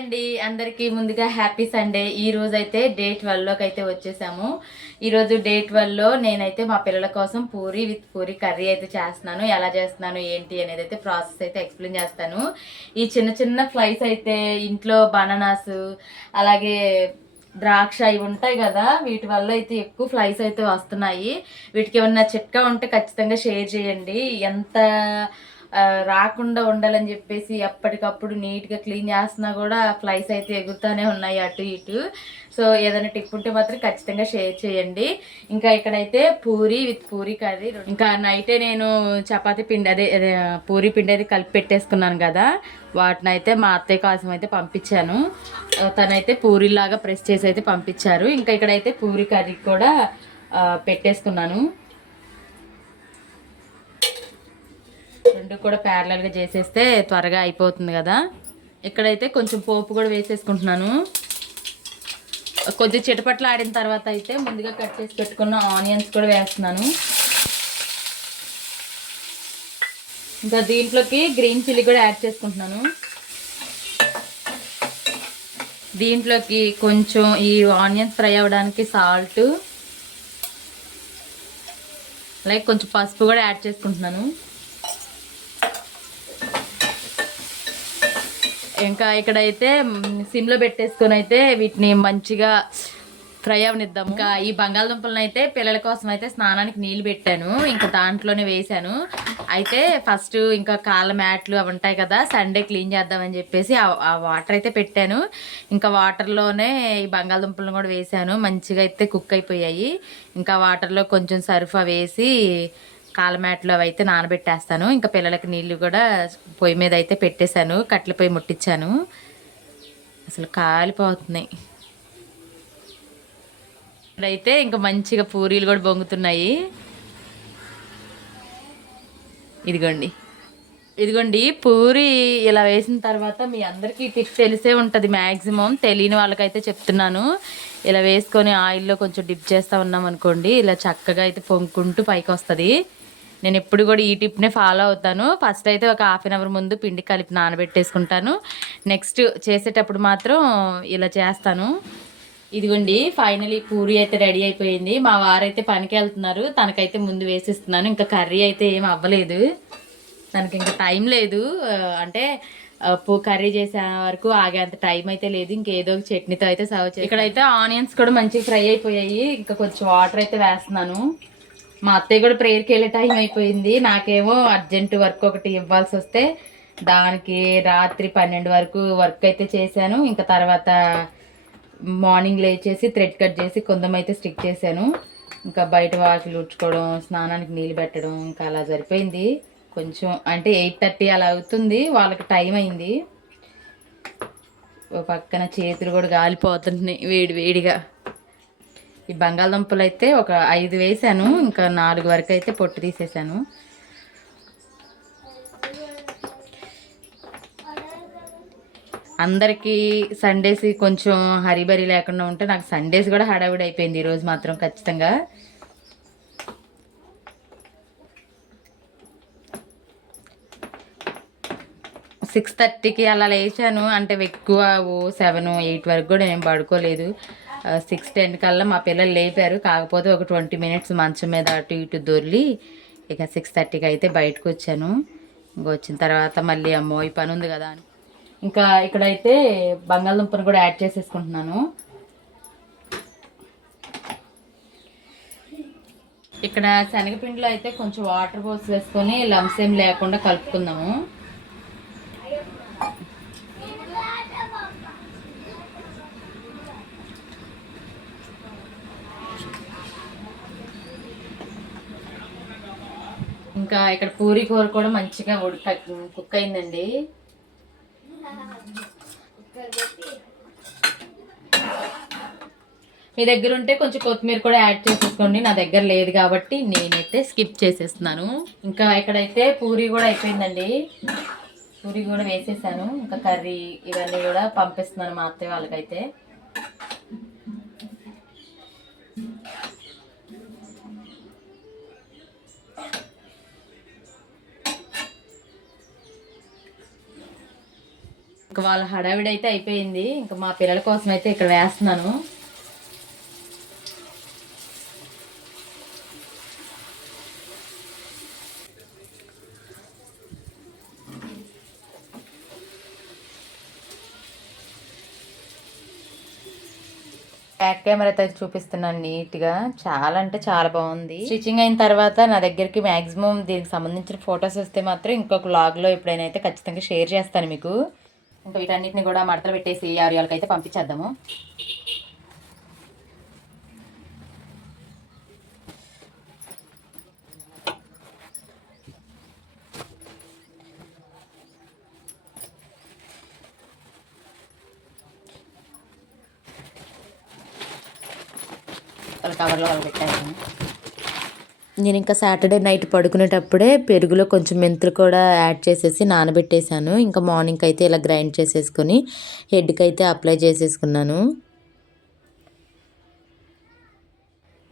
అండి అందరికీ ముందుగా హ్యాపీ సండే. ఈ రోజు అయితే డే 12లోకి అయితే వచ్చేసాము. ఈరోజు డే 12లో నేనైతే మా పిల్లల కోసం పూరి విత్ పూరి కర్రీ అయితే చేస్తున్నాను. ఎలా చేస్తున్నాను ఏంటి అనేది అయితే ప్రాసెస్ అయితే ఎక్స్ప్లెయిన్ చేస్తాను. ఈ చిన్న చిన్న ఫ్లైస్ అయితే ఇంట్లో బనానాస్ అలాగే ద్రాక్ష ఇవి ఉంటాయి కదా, వీటి వల్ల అయితే ఎక్కువ ఫ్లైస్ అయితే వస్తున్నాయి. వీటికి ఏమన్నా చిట్కా ఉంటే ఖచ్చితంగా షేర్ చేయండి. ఎంత రాకుండా ఉండాలని చెప్పేసి ఎప్పటికప్పుడు నీట్గా క్లీన్ చేస్తున్నా కూడా ఫ్లైస్ అయితే ఎగురుతూనే ఉన్నాయి అటు ఇటు. సో ఏదైనా టిప్ ఉంటే మాత్రం ఖచ్చితంగా షేర్ చేయండి. ఇంకా ఇక్కడైతే పూరి విత్ పూరి కర్రీ. ఇంకా నైటే నేను చపాతీ పిండి అదే పూరి పిండి అయితే కలిపి పెట్టేసుకున్నాను కదా, వాటిని అయితే మా అత్తయ్య కోసం అయితే పంపించాను. తనైతే పూరిలాగా ప్రెస్ చేసి అయితే పంపించారు. ఇంకా ఇక్కడైతే పూరి కర్రీ కూడా పెట్టేసుకున్నాను. రెండు కూడా ప్యారలల్గా చేసేస్తే త్వరగా అయిపోతుంది కదా. ఇక్కడైతే కొంచెం పోపు కూడా వేసేసుకుంటున్నాను. కొద్ది చిటపట్లు ఆడిన తర్వాత అయితే ముందుగా కట్ చేసి పెట్టుకున్న ఆనియన్స్ కూడా వేస్తున్నాను. ఇంకా దీంట్లోకి గ్రీన్ చిల్లీ కూడా యాడ్ చేసుకుంటున్నాను. దీంట్లోకి కొంచెం ఈ ఆనియన్స్ ఫ్రై అవ్వడానికి సాల్ట్ అలాగే కొంచెం పసుపు కూడా యాడ్ చేసుకుంటున్నాను. ఇంకా ఇక్కడైతే సిమ్లో పెట్టేసుకొని అయితే వీటిని మంచిగా ఫ్రై అవనిద్దాం. ఇంకా ఈ బంగాళదుంపలను అయితే పిల్లల కోసం అయితే స్నానానికి నీళ్ళు పెట్టాను. ఇంకా దాంట్లోనే వేసాను. అయితే ఫస్ట్ ఇంకా కాళ్ళ మ్యాట్లు అవి ఉంటాయి కదా, సండే క్లీన్ చేద్దామని చెప్పేసి ఆ వాటర్ అయితే పెట్టాను. ఇంకా వాటర్లోనే ఈ బంగాళదుంపలను కూడా వేసాను. మంచిగా అయితే కుక్ అయిపోయాయి. ఇంకా వాటర్లో కొంచెం సర్ఫా వేసి కాలమ్యాట్లో అవి అయితే నానబెట్టేస్తాను. ఇంకా పిల్లలకి నీళ్ళు కూడా పొయ్యి మీద అయితే పెట్టేశాను. కట్టెల పొయ్యి ముట్టించాను. అసలు కాలిపోతున్నాయి. ఇక్కడైతే ఇంకా మంచిగా పూరీలు కూడా బొంగుతున్నాయి. ఇదిగోండి పూరి ఇలా వేసిన తర్వాత మీ అందరికీ టిప్స్ తెలిసే ఉంటుంది. మ్యాక్సిమం తెలియని వాళ్ళకైతే చెప్తున్నాను. ఇలా వేసుకొని ఆయిల్లో కొంచెం డిప్ చేస్తూ ఉన్నాం అనుకోండి, ఇలా చక్కగా అయితే పొంగుకుంటూ పైకి వస్తుంది. నేను ఎప్పుడు కూడా ఈ టిప్నే ఫాలో అవుతాను. ఫస్ట్ అయితే ఒక హాఫ్ అన్ అవర్ ముందు పిండి కలిపి నానబెట్టేసుకుంటాను. నెక్స్ట్ చేసేటప్పుడు మాత్రం ఇలా చేస్తాను. ఇదిగోండి ఫైనలీ పూరి అయితే రెడీ అయిపోయింది. మా వారైతే పనికి వెళ్తున్నారు. తనకైతే ముందు వేసిస్తున్నాను. ఇంకా కర్రీ అయితే ఏం అవ్వలేదు. తనకి ఇంకా టైం లేదు. అంటే కర్రీ చేసే వరకు ఆగేంత టైం అయితే లేదు. ఇంకేదో చట్నీతో అయితే సర్వ్ చేసి, ఇక్కడైతే ఆనియన్స్ కూడా మంచిగా ఫ్రై అయిపోయాయి. ఇంకా కొంచెం వాటర్ అయితే వేస్తున్నాను. మా అత్తయ్య కూడా ప్రేయర్కి వెళ్ళే టైం అయిపోయింది. నాకేమో అర్జెంట్ వర్క్ ఒకటి ఇవ్వాల్సి వస్తే దానికి రాత్రి 12 వరకు వర్క్ అయితే చేశాను. ఇంకా తర్వాత మార్నింగ్ లేచేసి థ్రెడ్ కట్ చేసి కొందమైతే స్టిక్ చేశాను. ఇంకా బయట వాకిలు ఉడ్చుకోవడం, స్నానానికి నీళ్ళు పెట్టడం, ఇంకా అలా సరిపోయింది. కొంచెం అంటే 8:30 అలా అవుతుంది. వాళ్ళకి టైం అయింది. ఓ పక్కన చేతులు కూడా గాలిపోతున్నాయి వేడిగా. ఈ బంగాళదుంపలు అయితే ఒక 5 వేసాను. ఇంకా 4 వరకు అయితే పొట్టు తీసేసాను. అందరికీ సండేస్ కొంచెం హరిబరి లేకుండా ఉంటే నాకు సండేస్ కూడా హడావిడి అయిపోయింది ఈరోజు మాత్రం ఖచ్చితంగా. సిక్స్ 6:30కి అలా లేచాను. అంటే ఎక్కువ 7, 8 వరకు కూడా నేను పడుకోలేదు. 6:10 కల్లా మా పిల్లలు లేపారు. కాకపోతే ఒక 20 మినిట్స్ మంచం మీద అటు ఇటు దొర్లి ఇక 6:30కి అయితే బయటకు వచ్చాను. ఇంక వచ్చిన తర్వాత మళ్ళీ అమ్మో ఈ పని ఉంది కదా అని ఇంకా ఇక్కడైతే బంగాళదుంపను కూడా యాడ్ చేసేసుకుంటున్నాను. ఇక్కడ శనగపిండిలో అయితే కొంచెం వాటర్ పోసి వేసుకొని లంప్స్ ఏం లేకుండా కలుపుకుందాము. ఇంకా ఇక్కడ పూరి కూర కూడా మంచిగా కుక్ అయిందండి. మీ దగ్గర ఉంటే కొంచెం కొత్తిమీర కూడా యాడ్ చేసేసుకోండి. నా దగ్గర లేదు కాబట్టి నేనైతే స్కిప్ చేసేస్తున్నాను. ఇంకా ఇక్కడైతే పూరి కూడా అయిపోయిందండి. పూరి కూడా వేసేసాను. ఇంకా కర్రీ ఇవన్నీ కూడా పంపిస్తున్నాను మా అత్తయ్య వాళ్ళకైతే. ఇంకా వాళ్ళ హడావిడి అయితే అయిపోయింది. ఇంకా మా పిల్లల కోసం అయితే ఇక్కడ వేస్తున్నాను. బ్యాక్ కెమెరాతో చూపిస్తున్నాను నీట్గా. చాలా అంటే చాలా బాగుంది. స్టిచ్చింగ్ అయిన తర్వాత నా దగ్గరికి మ్యాక్సిమం దీనికి సంబంధించిన ఫొటోస్ వస్తే మాత్రం ఇంకొక వ్లాగ్లో ఎప్పుడైనా అయితే ఖచ్చితంగా షేర్ చేస్తాను మీకు. ఇంకా వీటన్నిటిని కూడా మడతలు పెట్టేసి ఆరియాలకైతే పంపించేద్దాము. కవర్లో వాళ్ళు పెట్టాను. నేను ఇంకా సాటర్డే నైట్ పడుకునేటప్పుడే పెరుగులో కొంచెం మెంతులు కూడా యాడ్ చేసేసి నానబెట్టేశాను. ఇంకా మార్నింగ్ అయితే ఇలా గ్రైండ్ చేసేసుకొని హెడ్కి అయితే అప్లై చేసేసుకున్నాను.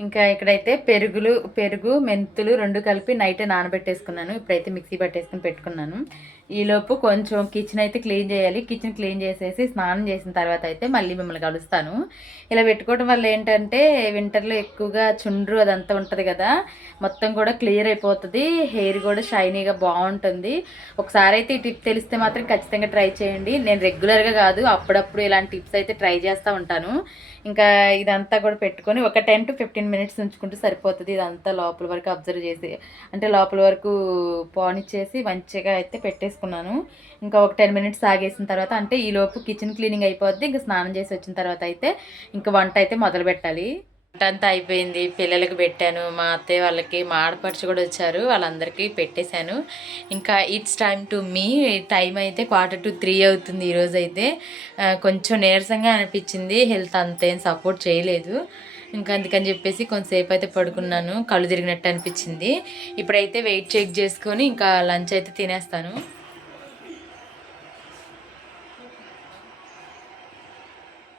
ఇంకా ఇక్కడైతే పెరుగు మెంతులు 2 కలిపి నైట్ నానబెట్టేసుకున్నాను. ఇప్పుడైతే మిక్సీ పట్టేసుకుని పెట్టుకున్నాను. ఈలోపు కొంచెం కిచెన్ అయితే క్లీన్ చేయాలి. కిచెన్ క్లీన్ చేసేసి స్నానం చేసిన తర్వాత అయితే మళ్ళీ మిమ్మల్ని కలుస్తాను. ఇలా పెట్టుకోవడం వల్ల ఏంటంటే వింటర్లో ఎక్కువగా చుండ్రు అదంతా ఉంటుంది కదా, మొత్తం కూడా క్లియర్ అయిపోతుంది. హెయిర్ కూడా షైనీగా బాగుంటుంది. ఒకసారి అయితే ఈ టిప్ తెలిస్తే మాత్రం ఖచ్చితంగా ట్రై చేయండి. నేను రెగ్యులర్గా కాదు, అప్పుడప్పుడు ఇలాంటి టిప్స్ అయితే ట్రై చేస్తూ ఉంటాను. ఇంకా ఇదంతా కూడా పెట్టుకొని ఒక 10 to 15 minutes ఉంచుకుంటే సరిపోతుంది. ఇదంతా లోపల వరకు అబ్జర్వ్ చేసి, అంటే లోపల వరకు పానిచ్చేసి మంచిగా అయితే పెట్టేసుకున్నాను. ఇంకా ఒక 10 minutes ఆగేసిన తర్వాత, అంటే ఈలోపు కిచెన్ క్లీనింగ్ అయిపోద్ది. ఇంకా స్నానం చేసి వచ్చిన తర్వాత అయితే ఇంకా వంట అయితే మొదలు పెట్టాలి. వంట అంతా అయిపోయింది. పిల్లలకి పెట్టాను, మా అత్తయ్య వాళ్ళకి, మా ఆడపడుచు కూడా వచ్చారు, వాళ్ళందరికీ పెట్టేశాను. ఇంకా it's time to me. Time అయితే 2:45 అవుతుంది. ఈరోజు అయితే కొంచెం నీరసంగా అనిపించింది. హెల్త్ అంతేం సపోర్ట్ చేయలేదు. ఇంకా అందుకని చెప్పేసి కొంతసేపు అయితే పడుకున్నాను. కళ్ళు తిరిగినట్టు అనిపించింది. ఇప్పుడైతే వెయిట్ చెక్ చేసుకొని ఇంకా లంచ్ అయితే తినేస్తాను.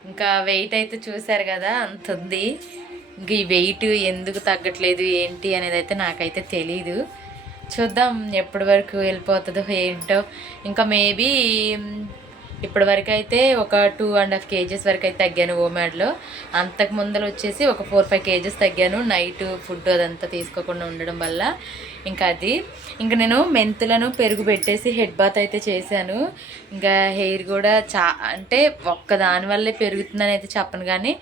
ఇంకా వెయిట్ అయితే చూసారు కదా, అంత ఉంది. ఇంక ఈ వెయిట్ ఎందుకు తగ్గట్లేదు ఏంటి అనేది అయితే నాకైతే తెలీదు. చూద్దాం ఎప్పటి వరకు వెళ్ళిపోతుందో ఏంటో. ఇంకా మేబీ ఇప్పటి వరకు అయితే ఒక 2.5 kgs వరకు అయితే తగ్గాను ఓమాడ్లో. అంతకు ముందర వచ్చేసి ఒక 4-5 kgs తగ్గాను, నైట్ ఫుడ్ అదంతా తీసుకోకుండా ఉండడం వల్ల. ఇంకా అది ఇంకా నేను మెంతులను పెరుగు పెట్టేసి హెడ్ బాత్ అయితే చేశాను. ఇంకా హెయిర్ కూడా అంటే ఒక్క దాని వల్లే పెరుగుతుందని అయితే చెప్పను, కానీ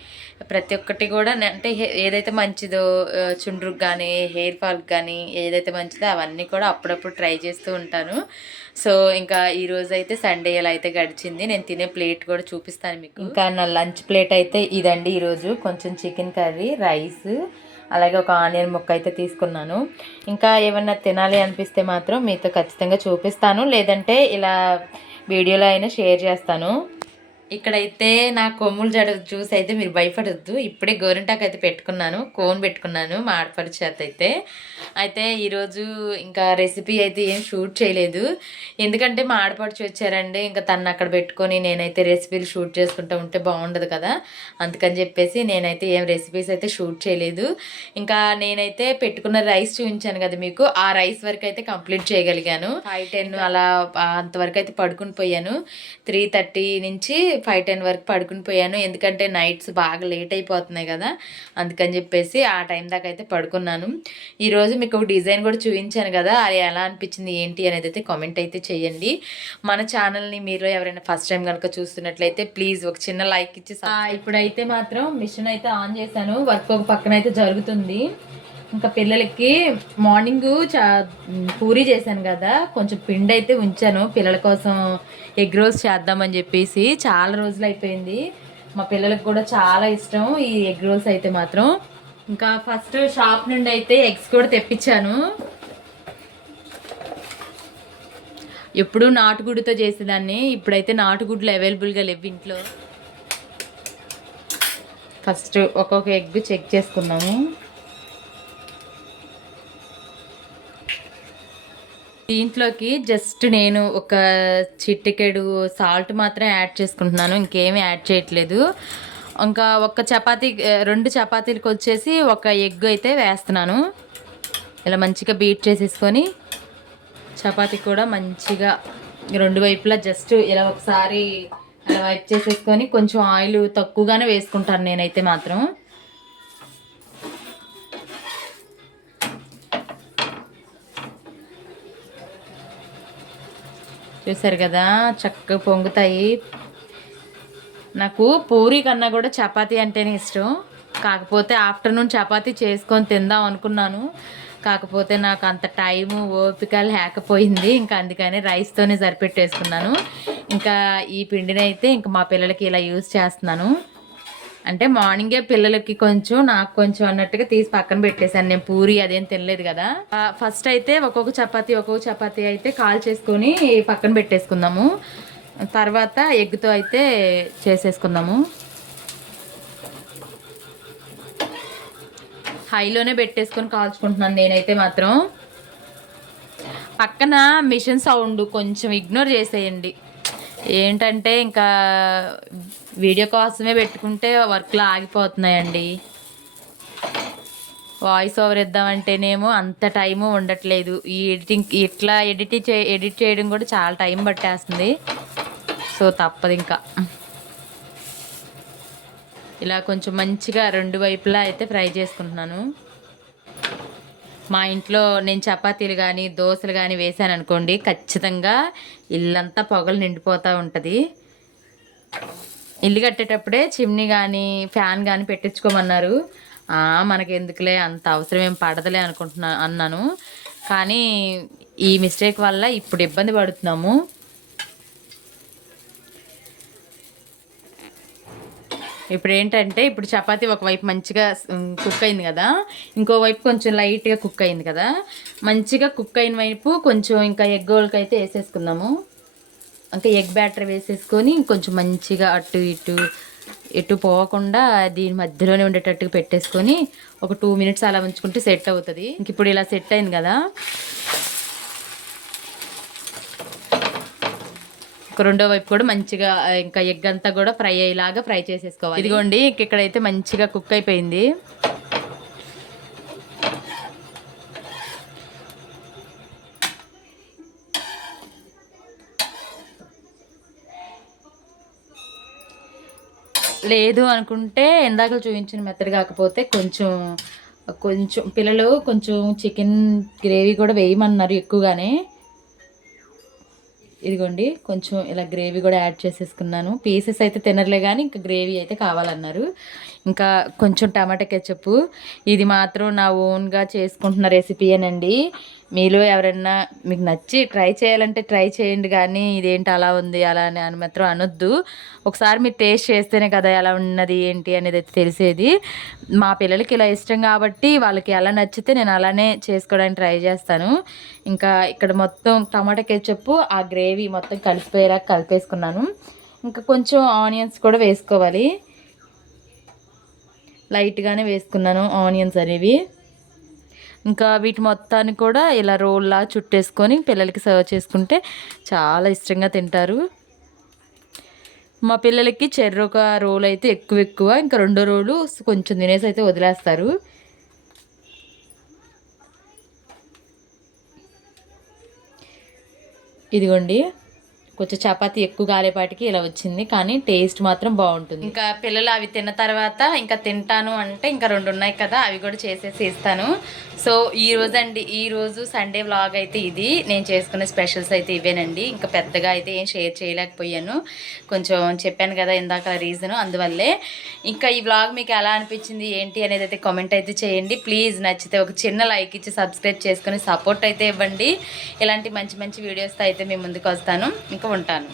ప్రతి ఒక్కటి కూడా అంటే ఏదైతే మంచిదో చుండ్రుకు కానీ హెయిర్ ఫాల్కి కానీ ఏదైతే మంచిదో అవన్నీ కూడా అప్పుడప్పుడు ట్రై చేస్తూ ఉంటాను. సో ఇంకా ఈరోజు అయితే సండే ఇలా అయితే గడిచింది. నేను తినే ప్లేట్ కూడా చూపిస్తాను మీకు. ఇంకా నా లంచ్ ప్లేట్ అయితే ఇదండి. ఈరోజు కొంచెం చికెన్ కర్రీ, రైస్, అలాగే ఒక ఆనియన్ ముక్క అయితే తీసుకున్నాను. ఇంకా ఏమన్నా తినాలి అనిపిస్తే మాత్రం మీతో ఖచ్చితంగా చూపిస్తాను, లేదంటే ఇలా వీడియోలో అయినా షేర్ చేస్తాను. ఇక్కడైతే నా కొమ్ముల జడ చూసి అయితే మీరు భయపడొద్దు. ఇప్పుడే గోరింటాకు అయితే పెట్టుకున్నాను, కోన్ పెట్టుకున్నాను మా ఆడపడి చేత అయితే ఈరోజు ఇంకా రెసిపీ అయితే ఏం షూట్ చేయలేదు. ఎందుకంటే మా ఆడపడిచి వచ్చారండి, ఇంకా తను అక్కడ పెట్టుకొని నేనైతే రెసిపీలు షూట్ చేసుకుంటూ ఉంటే బాగుండదు కదా, అందుకని చెప్పేసి నేనైతే ఏం రెసిపీస్ అయితే షూట్ చేయలేదు. ఇంకా నేనైతే పెట్టుకున్న రైస్ చూపించాను కదా మీకు, ఆ రైస్ వరకు అయితే కంప్లీట్ చేయగలిగాను. 5-10 అలా అంతవరకు అయితే పడుకుని పోయాను. 3:30 నుంచి 5-10 వరకు పడుకుని పోయాను. ఎందుకంటే నైట్స్ బాగా లేట్ అయిపోతున్నాయి కదా, అందుకని చెప్పేసి ఆ టైం దాకా అయితే పడుకున్నాను. ఈరోజు మీకు ఒక డిజైన్ కూడా చూపించాను కదా, అది ఎలా అనిపించింది ఏంటి అనేది అయితే కామెంట్ అయితే చేయండి. మన ఛానల్ని మీరు ఎవరైనా ఫస్ట్ టైం కనుక చూస్తున్నట్లయితే ప్లీజ్ ఒక చిన్న లైక్ ఇచ్చి. ఇప్పుడైతే మాత్రం మిషన్ అయితే ఆన్ చేశాను, వర్క్ ఒక పక్కన అయితే జరుగుతుంది. ఇంకా పిల్లలకి మార్నింగ్ పూరీ చేశాను కదా, కొంచెం పిండి అయితే ఉంచాను పిల్లల కోసం ఎగ్ రోస్ట్ చేద్దామని చెప్పేసి. చాలా రోజులు అయిపోయింది, మా పిల్లలకు కూడా చాలా ఇష్టం ఈ ఎగ్ రోల్స్ అయితే మాత్రం. ఇంకా ఫస్ట్ షాప్ నుండి అయితే ఎగ్స్ కూడా తెప్పించాను. ఎప్పుడు నాటుగుడ్డుతో చేసేదాన్ని, ఇప్పుడైతే నాటుగుడ్లు అవైలబుల్గా లేవు ఇంట్లో. ఫస్ట్ ఒక్కొక్క ఎగ్ చెక్ చేసుకున్నాము. దీంట్లోకి జస్ట్ నేను ఒక చిటికెడు సాల్ట్ మాత్రం యాడ్ చేసుకుంటున్నాను, ఇంకేమీ యాడ్ చేయట్లేదు. ఇంకా ఒక చపాతీ 2 చపాతీలకు వచ్చేసి ఒక ఎగ్ అయితే వేస్తున్నాను. ఇలా మంచిగా బీట్ చేసేసుకొని చపాతీ కూడా మంచిగా రెండు వైపులా జస్ట్ ఇలా ఒకసారి అలా వైప్ చేసేసుకొని కొంచెం ఆయిల్ తక్కువగానే వేసుకుంటాను నేనైతే మాత్రం. చూసారు కదా చక్కగా పొంగుతాయి. నాకు పూరి కన్నా కూడా చపాతీ అంటేనే ఇష్టం. కాకపోతే ఆఫ్టర్నూన్ చపాతీ చేసుకొని తిందాం అనుకున్నాను. కాకపోతే నాకు అంత టైము ఓపిక లేకపోయింది. ఇంకా అందుకని రైస్తోనే సరిపెట్టేసుకున్నాను. ఇంకా ఈ పిండిని అయితే ఇంకా మా పిల్లలకి ఇలా యూజ్ చేస్తున్నాను. అంటే మార్నింగే పిల్లలకి కొంచెం నాకు కొంచెం అన్నట్టుగా తీసి పక్కన పెట్టేశాను. నేను పూరి అదేం తినలేదు కదా. ఫస్ట్ అయితే ఒక్కొక్క చపాతీ అయితే కాల్ చేసుకొని పక్కన పెట్టేసుకుందాము. తర్వాత ఎగ్తో అయితే చేసేసుకుందాము. హైలోనే పెట్టేసుకొని కాల్చుకుంటున్నాను నేనైతే మాత్రం. పక్కన మిషన్ సౌండ్ కొంచెం ఇగ్నోర్ చేసేయండి. ఏంటంటే ఇంకా వీడియో కోసమే పెట్టుకుంటే వర్క్లో ఆగిపోతున్నాయండి. వాయిస్ ఓవర్ ఇద్దామంటేనేమో అంత టైము ఉండట్లేదు. ఈ ఎడిటింగ్ ఇట్లా ఎడిట్ చేయడం కూడా చాలా టైం పట్టేస్తుంది. సో తప్పదు ఇంకా. ఇలా కొంచెం మంచిగా రెండు వైపులా అయితే ఫ్రై చేసుకుంటున్నాను. మా ఇంట్లో నేను చపాతీలు కానీ దోశలు కానీ వేసాను అనుకోండి, ఖచ్చితంగా ఇల్లంతా పొగలు నిండిపోతూ ఉంటుంది. ఇల్లు కట్టేటప్పుడే చిమ్నీ కానీ ఫ్యాన్ కానీ పెట్టించుకోమన్నారు. మనకి ఎందుకులే అంత అవసరం ఏం పడదలే అన్నాను. కానీ ఈ మిస్టేక్ వల్ల ఇప్పుడు ఇబ్బంది పడుతున్నాము. ఇప్పుడు ఏంటంటే ఇప్పుడు చపాతీ ఒకవైపు మంచిగా కుక్ అయింది కదా, ఇంకోవైపు కొంచెం లైట్గా కుక్ అయింది కదా. మంచిగా కుక్ అయిన వైపు కొంచెం ఇంకా ఎగ్ రోల్కి అయితే వేసేసుకుందాము. ఇంకా ఎగ్ బ్యాటర్ వేసేసుకొని కొంచెం మంచిగా అటు ఎటు పోకుండా దీని మధ్యలోనే ఉండేటట్టుగా పెట్టేసుకొని ఒక 2 minutes అలా ఉంచుకుంటే సెట్ అవుతుంది. ఇంక ఇప్పుడు ఇలా సెట్ అయింది కదా. రెండో వైపు కూడా మంచిగా ఇంకా ఎగ్ అంతా కూడా ఫ్రై అయ్యేలాగా ఫ్రై చేసేసుకోవాలి. ఇదిగోండి ఇక్కడైతే మంచిగా కుక్ అయిపోయింది. లేదు అనుకుంటే ఇందాక చూపించిన మెత్తడి కాకపోతే కొంచెం పిల్లలు కొంచెం చికెన్ గ్రేవీ కూడా వేయమన్నారు ఎక్కువగానే. ఇదిగోండి కొంచెం ఇలా గ్రేవీ కూడా యాడ్ చేసేసుకున్నాను. పీసెస్ అయితే తినర్లే కానీ ఇంకా గ్రేవీ అయితే కావాలన్నారు. ఇంకా కొంచెం టమాటా కెచప్, ఇది మాత్రం నా ఓన్గా చేసుకుంటున్న రెసిపీయేనండి. మీలో ఎవరన్నా మీకు నచ్చి ట్రై చేయాలంటే ట్రై చేయండి, కానీ ఇదేంటి అలా ఉంది అలా అని మాత్రం అనొద్దు. ఒకసారి మీరు టేస్ట్ చేస్తేనే కదా ఎలా ఉన్నది ఏంటి అనేది అయితే తెలిసేది. మా పిల్లలకి ఇలా ఇష్టం కాబట్టి వాళ్ళకి ఎలా నచ్చితే నేను అలానే చేసుకోవడానికి ట్రై చేస్తాను. ఇంకా ఇక్కడ మొత్తం టమాటా కెచప్ ఆ గ్రేవీ మొత్తం కలిసిపోయేలా కలిపేసుకున్నాను. ఇంకా కొంచెం ఆనియన్స్ కూడా వేసుకోవాలి. లైట్గానే వేసుకున్నాను ఆనియన్స్ అనేవి. ఇంకా వీటి మొత్తాన్ని కూడా ఇలా రోల్లా చుట్టేసుకొని పిల్లలకి సర్వ్ చేసుకుంటే చాలా ఇష్టంగా తింటారు. మా పిల్లలకి చెర్రొక రోల్ అయితే ఎక్కువ, ఇంకా 2 రోలు కొంచెం తినేసి అయితే వదిలేస్తారు. ఇదిగోండి కొంచెం చపాతీ ఎక్కువ కాలేపాటికి ఇలా వచ్చింది, కానీ టేస్ట్ మాత్రం బాగుంటుంది. ఇంకా పిల్లలు అవి తిన్న తర్వాత ఇంకా తింటాను అంటే ఇంకా 2 ఉన్నాయి కదా, అవి కూడా చేసేసి ఇస్తాను. సో ఈరోజు సండే వ్లాగ్ అయితే ఇది. నేను చేసుకునే స్పెషల్స్ అయితే ఇవేనండి. ఇంకా పెద్దగా అయితే ఏం షేర్ చేయలేకపోయాను, కొంచెం చెప్పాను కదా ఇందాక రీజను, అందువల్లే. ఇంకా ఈ వ్లాగ్ మీకు ఎలా అనిపించింది ఏంటి అనేది అయితే కామెంట్ అయితే చేయండి. ప్లీజ్ నచ్చితే ఒక చిన్న లైక్ ఇచ్చి సబ్స్క్రైబ్ చేసుకొని సపోర్ట్ అయితే ఇవ్వండి. ఇలాంటి మంచి మంచి వీడియోస్తో అయితే మేము ముందుకు వస్తాను. ఇంకా ఉంటాను.